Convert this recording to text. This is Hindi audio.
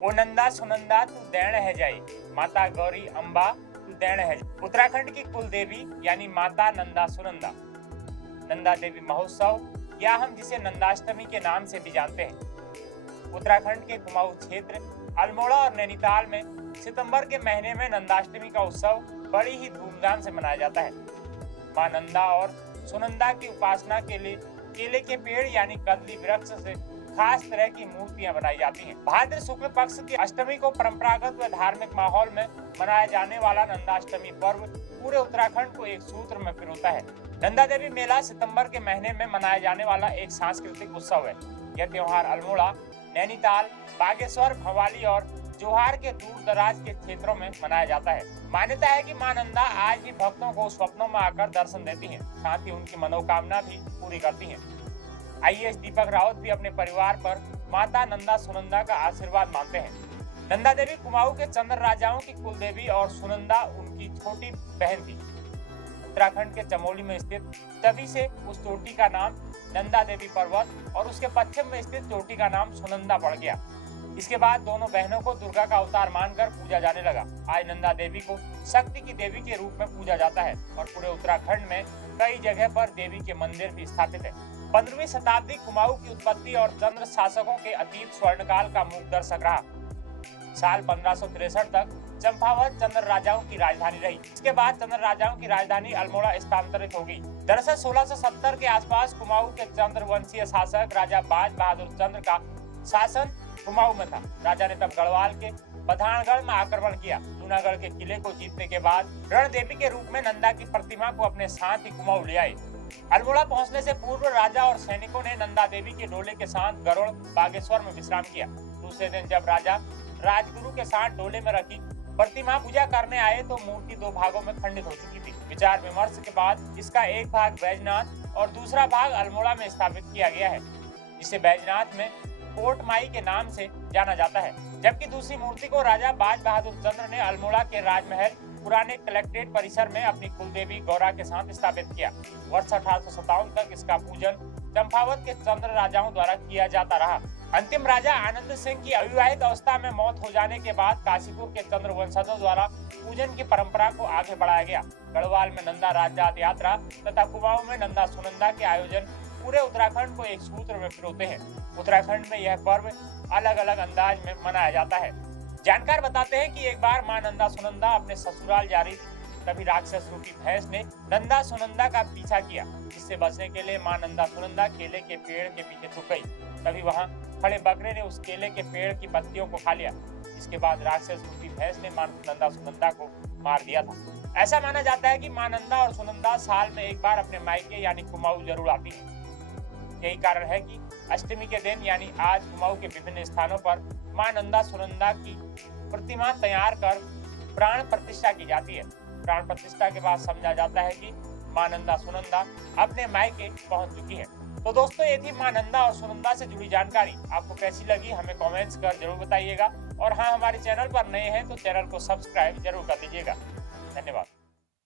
ओ नंदा सुनंदा तू दैण है जाई, माता गौरी अम्बा तू दैण है जाई। उत्तराखंड की कुल देवी यानी माता नंदा सुनंदा। नंदा देवी महोत्सव या हम जिसे नंदाष्टमी के नाम से भी जानते हैं, उत्तराखंड के कुमाऊं क्षेत्र अल्मोड़ा और नैनीताल में सितंबर के महीने में नंदाष्टमी का उत्सव बड़ी ही धूमधाम से मनाया जाता है। मां नंदा और सुनंदा की उपासना के लिए केले के पेड़ यानी कदली वृक्ष से खास तरह की मूर्तियां बनाई जाती हैं। भाद्र शुक्ल पक्ष की अष्टमी को परंपरागत व धार्मिक माहौल में मनाया जाने वाला नंदाष्टमी पर्व पूरे उत्तराखंड को एक सूत्र में पिरोता है। नंदा देवी मेला सितंबर के महीने में मनाया जाने वाला एक सांस्कृतिक उत्सव है। यह त्योहार अल्मोड़ा, नैनीताल, बागेश्वर, भवाली और जोहार के दूर दराज के क्षेत्रों में मनाया जाता है। मान्यता है कि मां नंदा आज भी भक्तों को स्वप्नों में आकर दर्शन देती हैं, साथ ही उनकी मनोकामना भी पूरी करती हैं। आईएएस दीपक रावत भी अपने परिवार पर माता नंदा सुनंदा का आशीर्वाद मानते हैं। नंदा देवी कुमाऊं के चंद्र राजाओं की कुल देवी और सुनंदा उनकी छोटी बहन थी। उत्तराखंड के चमोली में स्थित तभी से उस चोटी का नाम नंदा देवी पर्वत और उसके पश्चिम में स्थित चोटी का नाम सुनंदा पड़ गया। इसके बाद दोनों बहनों को दुर्गा का अवतार मानकर पूजा जाने लगा। आज नंदा देवी को शक्ति की देवी के रूप में पूजा जाता है और पूरे उत्तराखंड में कई जगह पर देवी के मंदिर भी स्थापित है। 15वीं शताब्दी कुमाऊं की उत्पत्ति और चंद्र शासकों के अतीत स्वर्णकाल का मुख्य दर्शक रहा। साल 1563 तक चंपावत चंद्र राजाओं की राजधानी रही। इसके बाद चंद्र राजाओं की राजधानी अल्मोड़ा स्थानांतरित हो गई। दरअसल 1670 के आसपास कुमाऊं के चंद्र वंशीय शासक राजा बाज बहादुर चंद्र का शासन कुमाऊं में था। राजा ने तब गढ़वाल के बधानगढ़ में आक्रमण किया। जूनागढ़ के किले को जीतने के बाद रण देवी के रूप में नंदा की प्रतिमा को अपने साथ ही कुमाऊं ले आए। अल्मोड़ा पहुंचने से पूर्व राजा और सैनिकों ने नंदा देवी के डोले के साथ गरुड़ बागेश्वर में विश्राम किया। दूसरे दिन जब राजा राजगुरु के साथ डोले में रखी प्रतिमा पूजा करने आए तो मूर्ति दो भागों में खंडित हो चुकी थी। विचार विमर्श के बाद इसका एक भाग बैजनाथ और दूसरा भाग अल्मोड़ा में स्थापित किया गया है, जिसे बैजनाथ में कोट माई के नाम से जाना जाता है, जबकि दूसरी मूर्ति को राजा बाज बहादुर चंद्र ने अल्मोड़ा के राजमहल पुराने कलेक्ट्रेट परिसर में अपनी कुलदेवी गौरा के साथ स्थापित किया। वर्ष 1857 तक इसका पूजन चंपावत के चंद्र राजाओं द्वारा किया जाता रहा। अंतिम राजा आनंद सिंह की अविवाहित अवस्था में मौत हो जाने के बाद काशीपुर के चंद्र वंशजों द्वारा पूजन की परंपरा को आगे बढ़ाया गया। गढ़वाल में नंदा राज्य यात्रा तथा कुमाऊं में नंदा सुनंदा के आयोजन पूरे उत्तराखंड को एक सूत्र में पिरोते हैं। उत्तराखंड में यह पर्व अलग अलग अंदाज में मनाया जाता है। जानकार बताते हैं कि एक बार मां नंदा सुनंदा अपने ससुराल जा रही थी, तभी राक्षस रूपी भैंस ने नंदा सुनंदा का पीछा किया। इससे बचने के लिए मां नंदा सुनंदा केले के पेड़ के पीछे छुप गई। तभी वहां खड़े बकरे ने उस केले के पेड़ की पत्तियों को खा लिया। इसके बाद राक्षस रूपी भैंस ने मां नंदा सुनंदा को मार दिया था। ऐसा माना जाता है कि मां नंदा और सुनंदा साल में एक बार अपने मायके यानी कुमाऊं जरूर आती है। यही कारण है कि अष्टमी के दिन यानी आज कुमाऊं के विभिन्न स्थानों पर मां नंदा सुनंदा की प्रतिमा तैयार कर प्राण प्रतिष्ठा की जाती है। प्राण प्रतिष्ठा के बाद समझा जाता है कि मां नंदा सुनंदा अपने मायके पहुंच चुकी है। तो दोस्तों, ये थी मां नंदा और सुनंदा से जुड़ी जानकारी। आपको कैसी लगी हमें कमेंट्स कर जरूर बताइएगा और हाँ, हमारे चैनल पर नए हैं तो चैनल को सब्सक्राइब जरूर कर दीजिएगा। धन्यवाद।